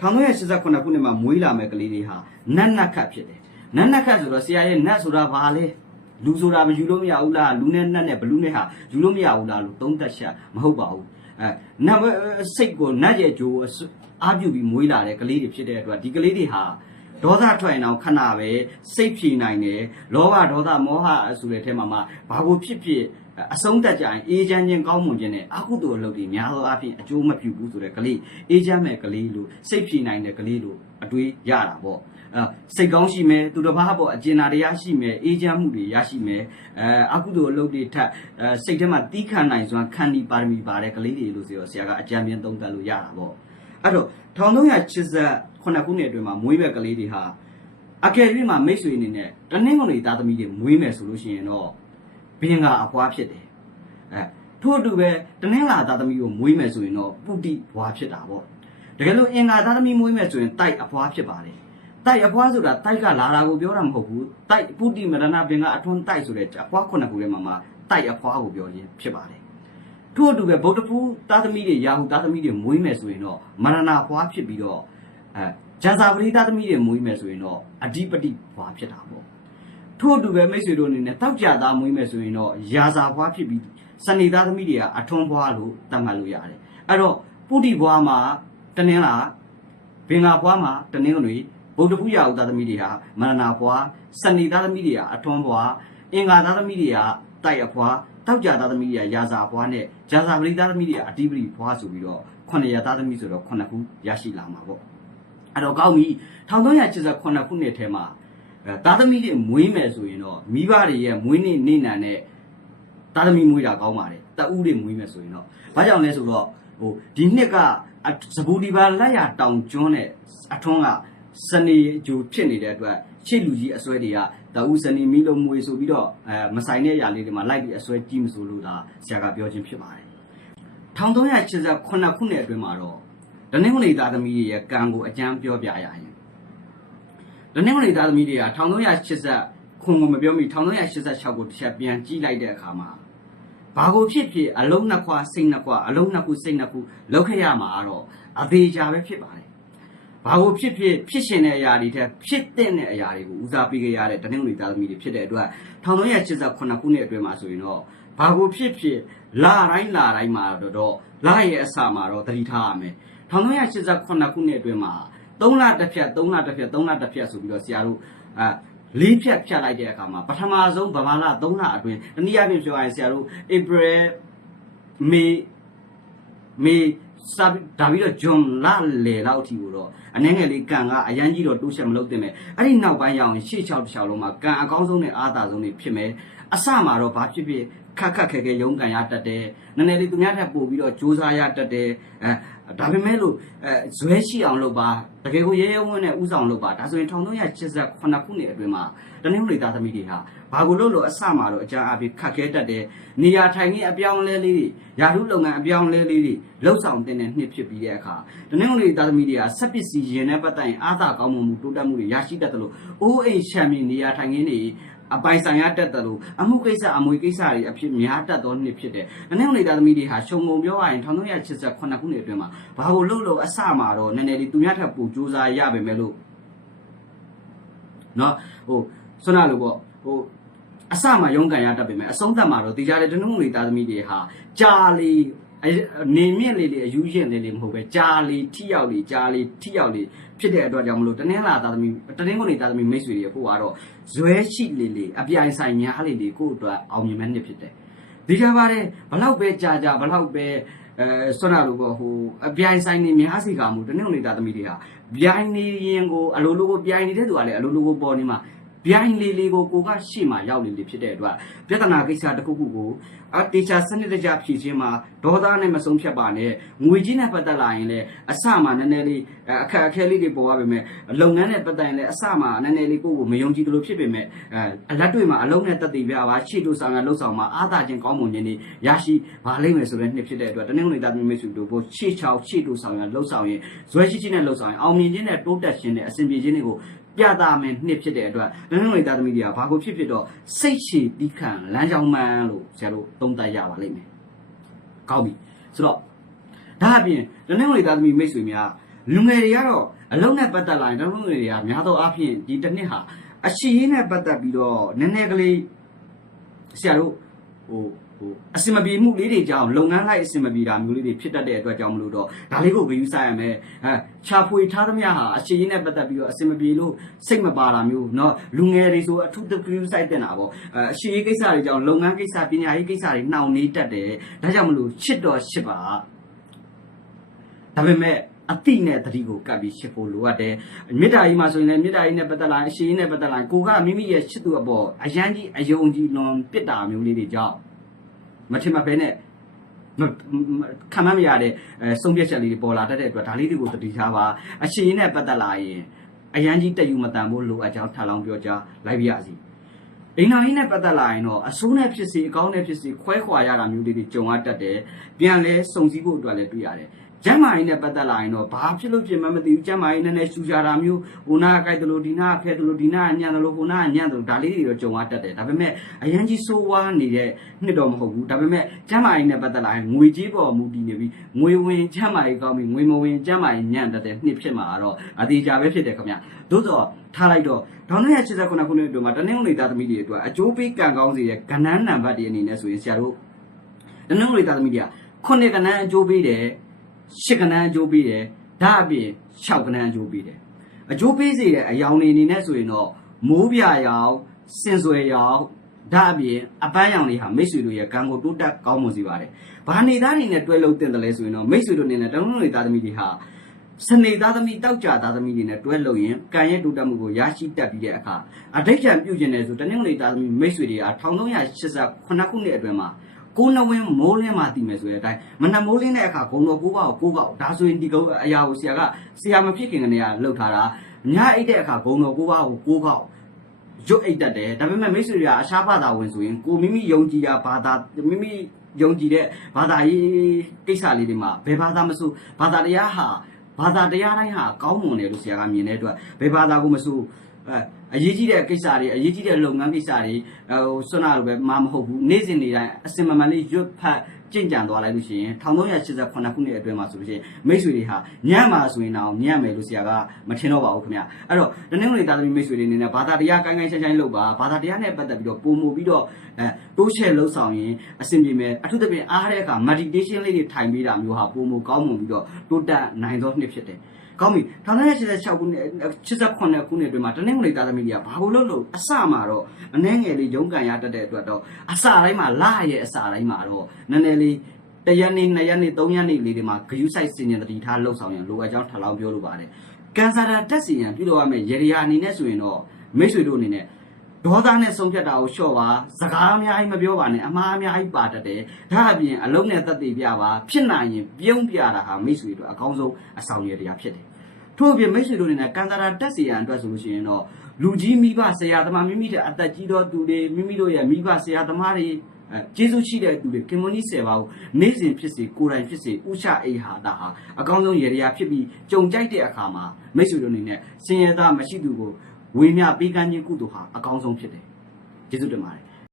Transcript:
1989ခုနှစ်မှာမွေးလာမဲ့ကလေးတွေဟာနတ်နတ်ခတ်ဖြစ်တယ်နတ်နတ်ခတ်ဆိုတော့ဆရာရဲ့နတ်ဆိုတာဘာလဲလူဆိုတာမယူလို့မရဘူးလားလူနဲ့နတ်နဲ့ဘလူးနဲ့ဟာယူလို့မရဘူးလားလို့သုံးသက်ချက်မဟုတ်ပါဘူးအဲနတ်စိတ်ကိုနတ်ရဲ့ဂျိုးအားပြုပြီးမွေးလာတဲ့ကလေးတွေဖြစ်တဲ့အတွက်ဒီကလေးတွေဟာဒေါသထွက်ရင်တော့ခဏပဲစိတ်ဖြေနိုင်တယ်လောဘဒေါသမောဟဆိုတဲ့ထဲမှာမှဘာကိုဖြစ်ဖြစ် အဆုံးတက်ကြရင်အေးချမ်းခြင်းကောင်းမွန်ခြင်းနဲ့အကုသိုလ်အလုပ်တွေများသောအားဖြင့်အကျိုးမပြုဘူးဆိုတဲ့ကလေးအေးချမ်းမဲ့ကလေးလို့စိတ်ဖြေနိုင်တဲ့ကလေးလို့အတွေးရတာပေါ့အဲစိတ်ကောင်းရှိမယ်သူတစ်ပါးပေါ့အကျဉ်းနာတရားရှိမယ်အေးချမ်းမှုတွေရရှိမယ်အဲအကုသိုလ်အလုပ်တွေထပ်အဲစိတ်ထဲမှာတီးခံနိုင်စွမ်းခန္ဒီပါရမီပါတဲ့ကလေးတွေလို့ဆိုတော့ဆရာကအကြံဉာဏ်သုံးသပ်လို့ရတာပေါ့အဲ့တော့1389ခုနှစ်အတွင်းမှာမွေးမဲ့ကလေးတွေဟာအကယ်၍မှမိတ်ဆွေအနေနဲ့တနင်္ဂနွေသားသမီးတွေမွေးမယ်ဆိုလို့ရှိရင်တော့ ဘင်္ဂါအပွားဖြစ်တယ်အဲထို့အတူပဲတနင်္လာသားသမီးကိုမွေးမယ်ဆိုရင်တော့ပုတိဘွားဖြစ်တာပေါ့တကယ်လို့အင်္ဂါသားသမီးမွေးမယ်ဆိုရင်တိုက်အပွားဖြစ်ပါတယ်တိုက်အပွားဆိုတာတိုက်ကလာတာကိုပြောတာမဟုတ်ဘူးတိုက်ပုတိမရဏဘင်္ဂါအထွန်းတိုက်ဆိုတဲ့အပွားခုနှစ်ခုထဲမှာမှာတိုက်အပွားကိုပြောခြင်းဖြစ်ပါတယ်ထို့အတူပဲဗုဒ္ဓဖူးသားသမီးတွေယာဟုသားသမီးတွေမွေးမယ်ဆိုရင်တော့မရဏဘွားဖြစ်ပြီးတော့အဲဂျာဇာပရိသားသမီးတွေမွေးမယ်ဆိုရင်တော့အဓိပတိဘွားဖြစ်တာပေါ့ ထို့အတူပဲမိတ်ဆွေတို့အနေနဲ့တောက်ကြသားမွေးမယ်ဆိုရင်တော့ယာဇာဘွားဖြစ်ပြီးစနေသားသမီးတွေကအထွန်းဘွားလို့သတ်မှတ်လို့ရတယ်အဲ့တော့ပုတိဘွားမှာတနင်္လာဘင်္ဂါဘွားမှာတနင်္ဂနွေဗုဒ္ဓဖူးရာဟုသားသမီးတွေဟာမရဏဘွားစနေသားသမီးတွေကအထွန်းဘွားအင်္ဂါသားသမီးတွေကတိုက်အဘွားတောက်ကြသားသမီးတွေကယာဇာဘွားနဲ့ဂျာဇာပရိသားသမီးတွေကအဓိပတိဘွားဆိုပြီးတော့ခုနှစ်ရသားသမီးဆိုတော့ခုနှစ်ခုရရှိလာမှာပေါ့အဲ့တော့ကောင်းပြီ1389ခုနှစ်ထဲမှာအဲ သားသမီးတွေမွေးမယ်ဆိုရင်တော့မိဘတွေရဲ့မွေးနေ့နေ့နံနဲ့သားသမီးမွေးတာကောင်းပါတယ်တအူးတွေမွေးမယ်ဆိုရင်တော့ဘာကြောင့်လဲဆိုတော့ဟိုဒီနှစ်ကစပူဒီပါလက်ရတောင်ကျွန်းနဲ့အထွန်းကစနေဂျိုဖြစ်နေတဲ့အတွက်ချစ်လူကြီးအစွဲတွေကတအူးစနေမီလုံးမွေဆိုပြီးတော့အဲမဆိုင်တဲ့အရာလေးတွေမှာလိုက်ပြီးအစွဲကြည့်မဆိုလို့ဒါဆရာကပြောခြင်းဖြစ်ပါတယ်1389ခုနှစ်အတွင်းမှာတော့ဒနင်းကလေးသားသမီးတွေရဲ့ကံကိုအကျမ်းပြောပြရရင် ဒနင်းကလေးသားသမီးတွေက1380ခွန်ကိုမပြောမိ1386ကိုတစ်ချက်ပြန်ကြည့်လိုက်တဲ့အခါမှာဘာကိုဖြစ်ဖြစ်အလုံးနှစ်ခွာစိတ်နှစ်ခွာအလုံးနှစ်ခုစိတ်နှစ်ခုလောက်ခဲ့ရမှာတော့အသေးချာပဲဖြစ်ပါတယ်ဘာကိုဖြစ်ဖြစ်ဖြစ်ရှင်တဲ့အရာတွေထက်ဖြစ်တဲ့အရာတွေကိုဦးစားပေးကြရတဲ့တနင်္ဂနွေသားသမီးတွေဖြစ်တဲ့အတွက်1389ခုနှစ်အတွင်းမှာဆိုရင်တော့ဘာကိုဖြစ်ဖြစ်လာတိုင်းလာတိုင်းမှာတော့လာရဲ့အစာမှာတော့သတိထားရမယ်1389ခုနှစ်အတွင်းမှာ 3လတစ်ဖြတ်3လတစ်ဖြတ်3လတစ်ဖြတ်ဆိုပြီးတော့ဆရာတို့အာလေးဖြတ်ဖြတ်လိုက်တဲ့အခါမှာပထမဆုံးဗမာလ3လအတွင်းတနည်းအားဖြင့်ပြောရရင်ဆရာတို့ April May မေစာဒါပြီးတော့ဂျွန်လာလေလောက်အထိကိုတော့အနေငယ်လေးကန်ကအရန်ကြီးတော့တိုးချက်မလုပ်သင့်ပဲအဲ့ဒီနောက်ပိုင်းရောက်ရင်ရှေ့ချောက်တစ်ချောက်လုံးမှာကန်အကောင်းဆုံးနဲ့အားသာဆုံးတွေဖြစ်မယ်အစမှာတော့ဘာဖြစ်ဖြစ်ခက်ခက်ခဲခဲရုန်းကန်ရတတ်တယ်နည်းနည်းလေးသူများထပ်ပို့ပြီးတော့စူးစမ်းရတတ်တယ်အဲ ဒါပေမဲ့လို့အဲဇွဲရှိအောင်လုပ်ပါတကယ်ကိုရဲရဲဝန်းနဲ့ဥဆောင်လုပ်ပါဒါဆိုရင်1389ခုနှစ်အတွင်းမှာတနင်္ဂနွေသားသမီးတွေဟာဘာကိုလို့လို့အစမှာတော့အကြမ်းအပြည့်ခက်ခဲတတ်တယ်နေရာထိုင်ခင်းအပြောင်းလဲလေးတွေယာထုလုပ်ငန်းအပြောင်းလဲလေးတွေလှုပ်ဆောင်တဲ့နှစ်ဖြစ်ပြီးတဲ့အခါတနင်္ဂနွေသားသမီးတွေကစက်ပစ္စည်းရင်နဲ့ပတ်သက်ရင်အားသာကောင်းမှုတိုးတက်မှုတွေရရှိတတ်တယ်လို့အိုးအိမ်ချမ်းမြေနေရာထိုင်ခင်းတွေ အပိုင်ဆိုင်ရတတ်တယ်လို့အမှုကိစ္စအမွေကိစ္စတွေအဖြစ်များတတ်သောနှစ်ဖြစ်တယ်။နည်းနည်းသားသမီးတွေဟာရှုံမုံပြောရရင်1389ခုနှစ်အတွင်းမှာဘာကိုလို့လို့အစမှာတော့နည်းနည်းလေးသူများထပ်ပူစူးစမ်းရပါမယ်လို့နော်ဟိုဆွမ်းနာလို့ပေါ့ဟိုအစမှာရုန်းကန်ရတတ်ပေမဲ့အဆုံးသတ်မှာတော့ဒီကြားတဲ့တနုံးလေးသားသမီးတွေဟာကြာလီ နေမြင့်လေးလေးအယူရင်လေးလေးမဟုတ်ပဲကြာလီထိရောက်လီကြာလီထိရောက်လီဖြစ်တဲ့အတွက်ကြောင့်မလို့တနင်္လာသားသမီးတနင်္ဂနွေသားသမီးမိတ်ဆွေတွေဖို့ကတော့ဇွဲရှိလေးလေးအပြိုင်ဆိုင်များလေးလေးကိုယ့်အတွက်အောင်မြင်မဲ့နှစ်ဖြစ်တယ်ဒီကြပါတယ်ဘလောက်ပဲကြာကြာဘလောက်ပဲအဲဆွမ်းနာလို့ပေါ့ဟိုအပြိုင်ဆိုင်နေများစီကမှုတနင်္ဂနွေသားသမီးတွေဟာပြိုင်နေရင်ကိုအလိုလိုကိုပြိုင်နေတဲ့သူကလည်းအလိုလိုကိုပေါ်နေမှာ ပြိုင်လေးလေးကိုကိုကရှေ့မှာရောက်နေလေဖြစ်တဲ့အတွက်ပြဿနာကိစ္စတစ်ခုခုကိုအတေချာစနစ်တကျဖြေရှင်းမှာဒေါသနဲ့မဆုံးဖြတ်ပါနဲ့ငွေကြီးနဲ့ပတ်သက်လာရင်လည်းအစမှနည်းနည်းလေးအခက်အခဲလေးတွေပေါ်ရပါမယ်လုပ်ငန်းနဲ့ပတ်သက်ရင်လည်းအစမှနည်းနည်းလေးကိုယ့်ကိုမယုံကြည်သလိုဖြစ်ပေမဲ့အဲအလက်တွေ့မှာအလုံးနဲ့တက်တည်ပြပါရှေ့တို့ဆောင်ရလှုပ်ဆောင်မှာအားသာခြင်းကောင်းမွန်ခြင်းတွေရရှိပါလိမ့်မယ်ဆိုတဲ့နှစ်ဖြစ်တဲ့အတွက်တနင်္ဂနွေသားသမီးမိတ်ဆွေတို့ကိုရှေ့ချောက်ရှေ့တို့ဆောင်ရလှုပ်ဆောင်ရင်ဇွဲရှိရှိနဲ့လှုပ်ဆောင်ရင်အောင်မြင်ခြင်းနဲ့တိုးတက်ခြင်းနဲ့အစဉ်ပြေခြင်းတွေကို ပြတာမယ်နှစ်ဖြစ်တဲ့အတွက်နန်းနွေသားသမီးတွေကဘာကိုဖြစ်ဖြစ်တော့စိတ်ရှည်တီးခံလမ်းကြောင်းမှန်လို့ဆရာတို့သုံးသပ်ရပါလိမ့်မယ်။ကောင်းပြီ။ဆိုတော့ဒါအပြင်နန်းနွေသားသမီးမိတ်ဆွေများလူငယ်တွေကတော့အလုံးနဲ့ပတ်သက်လာရင်တောင်းလူငယ်တွေကများသောအားဖြင့်ဒီတစ်နှစ်ဟာအရှိရေးနဲ့ပတ်သက်ပြီးတော့နည်းနည်းကလေးဆရာတို့ ဟိုဟိုအစင်မပြေမှုလေးတွေကြောင့်လုပ်ငန်းလိုက်အစင်မပြေတာမျိုးလေးတွေဖြစ်တတ်တဲ့အတွက်ကြောင့်မလို့တော့ဒါလေးကိုဂရုစိုက်ရမယ်အဲချာဖွေထားသမျှဟာအရှိရေးနဲ့ပတ်သက်ပြီးတော့အစင်မပြေလို့စိတ်မပါတာမျိုးเนาะလူငယ်တွေဆိုအထူးသဖြင့်ဂရုစိုက်တင်တာပေါ့အဲအရှိရေးကိစ္စတွေကြောင့်လုပ်ငန်းကိစ္စပညာရေးကိစ္စတွေနှောင့်နှေးတတ်တယ်ဒါကြောင့်မလို့ချစ်တော့ချစ်ပါ ဒါပေမဲ့ အတိနဲ့တတိကိုကပ်ပြီးရှစ်ဖို့လိုအပ်တယ်မေတ္တာကြီးမှာဆိုရင်လည်းမေတ္တာကြီးနဲ့ပတ်သက်လာရင်အရှိကြီးနဲ့ပတ်သက်လာရင်ကိုကမိမိရဲ့ချစ်သူအပေါ်အယမ်းကြီးအယုံကြည်လွန်ပြစ်တာမျိုးလေးတွေကြောင့်မထင်မှတ်ဘဲနဲ့မမခံမမရတဲ့အဲဆုံးဖြတ်ချက်လေးတွေပေါ်လာတတ်တဲ့အတွက်ဒါလေးတွေကိုသတိထားပါအရှိကြီးနဲ့ပတ်သက်လာရင်အယမ်းကြီးတက်ယူမတန်ဖို့လိုအပ်ကြောင်းထားလောင်းပြောကြားလိုက်ပါရစီအိမ်နာကြီးနဲ့ပတ်သက်လာရင်တော့အဆိုးနဲ့ဖြစ်စီအကောင်းနဲ့ဖြစ်စီခွဲခွာရတာမျိုးလေးတွေကြုံရတတ်တယ်ပြန်လဲစုံစည်းဖို့အတွက်လည်းတွေ့ရတယ် ကျမ်းမာရေးနဲ့ပတ်သက်လာရင်တော့ဘာဖြစ်လို့ဖြစ်မှမသိဘူးကျမ်းမာရေးနည်းနည်းရှူကြတာမျိုးဟိုနာကကြိုက်တယ်လို့ဒီနာကဖဲတယ်လို့ဒီနာကညံတယ်လို့ဟိုနာကညံတယ်လို့ဒါလေးတွေတော့ကြုံရတတ်တယ်ဒါပေမဲ့အရန်ကြီးဆိုးဝါးနေတဲ့နှစ်တော့မဟုတ်ဘူးဒါပေမဲ့ကျမ်းမာရေးနဲ့ပတ်သက်လာရင်ငွေကြေးပေါ်မူတည်နေပြီးငွေဝင်ကျမ်းမာရေးကောင်းပြီးငွေမဝင်ကျမ်းမာရေးညံ့တတ်တဲ့နှစ်ဖြစ်မှာတော့အသေးချာပဲဖြစ်တယ်ခင်ဗျသို့တော့ထားလိုက်တော့ဒေါ်နရ89ခုနှစ်အတွင်းမှာတနင်္ဂနွေသားသမီးတွေအတွက်အကျိုးပေးကံကောင်းစေတဲ့ကဏ္ဍနံပါတ်တွေအနေနဲ့ဆိုရင်ဆရာတို့တနင်္ဂနွေသားသမီးတွေကခုနှစ်ကဏ္ဍအကျိုးပေးတယ် ရှစ်ကဏ္ဍအကျိုးပေးတယ်ဒါအပြင်6ကဏ္ဍအကျိုးပေးတယ်အကျိုးပေးစေတဲ့အယောင်တွေအနေနဲ့ဆိုရင်တော့မိုးပြရောင်စင်စွယ်ရောင်ဒါအပြင်အပန်းရောင်တွေဟာမိတ်ဆွေတို့ရဲ့ကံကိုတိုးတက်ကောင်းမွန်စေပါတယ်။ဘာနေသားအနေနဲ့တွဲလို့တင်တယ်လဲဆိုရင်တော့မိတ်ဆွေတို့အနေနဲ့တနင်္ဂနွေသားသမီးတွေဟာစနေသားသမီးတောက်ကြသားသမီးတွေနဲ့တွဲလို့ရင်ကံရဲ့တိုးတက်မှုကိုရရှိတတ်ပြီးတဲ့အခါအဋိဋ္ဌံပြုကျင်တယ်ဆိုတနင်္ဂနွေသားသမီးမိတ်ဆွေတွေက1389ခုနှစ်အတွင်းမှာ ကိုနဝင်းမိုးလင်းမှတည်မယ်ဆိုတဲ့အတိုင်းမနက်မိုးလင်းတဲ့အခါဂုံတော်ကိုပါကိုကိုကောက်ဒါဆိုရင်ဒီကုန်းအရာကိုဆရာကဆရာမဖြစ်ခင်ကနေကလှုပ်ထားတာညအိတ်တဲ့အခါဂုံတော်ကိုပါကိုကိုကောက်ရွတ်အိတ်တတ်တယ်ဒါပေမဲ့မိတ်ဆွေတွေကအရှားဘာသာဝင်ဆိုရင်ကိုမိမိယုံကြည်တာဘာသာမိမိယုံကြည်တဲ့ဘာသာရေးကိစ္စလေးတွေမှာဘယ်ဘာသာမဆိုဘာသာတရားဟာဘာသာတရားတိုင်းဟာကောင်းမွန်တယ်လို့ဆရာကမြင်တဲ့အတွက်ဘယ်ဘာသာကိုမဆို အဲအရေးကြီးတဲ့ကိစ္စတွေအရေးကြီးတဲ့လုပ်ငန်းကိစ္စတွေဟိုဆွမ်းနာလိုပဲမမဟုတ်ဘူးနေ့စဉ်နေ့တိုင်းအစင်မမှန်လေးရွတ်ဖတ်ကြင်ကြံသွားလိုက်လို့ရှိရင်1388ခုနှစ်အတွင်းမှာဆိုလို့ရှိရင်မိတ်ဆွေတွေဟာညံ့မှာဆိုရင်တော့ညံ့မယ်လို့ဆရာကမထင်တော့ပါဘူးခင်ဗျအဲ့တော့တနင်္ဂနွေသားသမီးမိတ်ဆွေတွေအနေနဲ့ဘာသာတရားကိုင်းကိုင်းချိုင်းချိုင်းလုပ်ပါဘာသာတရားနဲ့ပတ်သက်ပြီးတော့ပုံမှုပြီးတော့အဲတိုးချဲ့လှုပ်ဆောင်ရင်အဆင်ပြေမယ်အထူးသဖြင့်အားတဲ့အခါ meditation လေးတွေထိုင်ပေးတာမျိုးဟာပုံမှုကောင်းမွန်ပြီးတော့တိုးတက်နိုင်သောနှစ်ဖြစ်တယ် ကောင်းပြီ1986ခုနှစ်89ခုနှစ်အတွင်းမှာတနင်္ဂနွေသားသမီးတွေကဘာလို့လို့လို့အစမှာတော့အနှဲငယ်လေးရုန်းကန်ရတတ်တဲ့အတွက်တော့အစတိုင်းမှာလာရဲ့အစတိုင်းမှာတော့နည်းနည်းလေးတရက်နေ့နှစ်ရက်နေ့သုံးရက်နေ့လေးတွေမှာဂယုစိုက်စင်ရင်တတိထားလှုပ်ဆောင်ရင်လိုအပ်ကြောင်းထပ်လောင်းပြောလိုပါတယ်ကန်ဆာတာတက်စီရန်ပြုလုပ်ရမယ့်ရေရာအနေနဲ့ဆိုရင်တော့မိတ်ဆွေတို့အနေနဲ့ ဒေါသနဲ့ဆုံးဖြတ်တာကိုလျှော့ပါစကားအများကြီးမပြောပါနဲ့အမှားအများကြီးပါတတ်တယ်ဒါအပြင်အလုံးနဲ့သက်သေပြပါဖြစ်နိုင်ရင်ပြုံးပြတာဟာမိတ်ဆွေတို့အကောင်းဆုံးအဆောင်ရည်တရားဖြစ်တယ်ထို့အပြင်မိတ်ဆွေတို့အနေနဲ့ကန်တာရာတက်စီရန်အတွက်ဆိုလို့ရှိရင်တော့လူကြီးမိဘဆရာသမားမိမိတဲ့အသက်ကြီးသောသူတွေမိမိတို့ရဲ့မိဘဆရာသမားတွေအဲကျေးဇူးရှိတဲ့သူတွေကင်မွန်ကြီးဆယ်ပါးကိုနေ့စဉ်ဖြစ်စေကိုယ်တိုင်ဖြစ်စေဥချအိဟာတာဟာအကောင်းဆုံးရေရာဖြစ်ပြီးကြုံကြိုက်တဲ့အခါမှာမိတ်ဆွေတို့အနေနဲ့စင်ရသားမရှိသူကို ဝေမျှပေးကမ်းခြင်းကုသိုလ်ဟာအကောင်းဆုံးဖြစ်တယ်ကျေးဇူးတင်ပါတယ်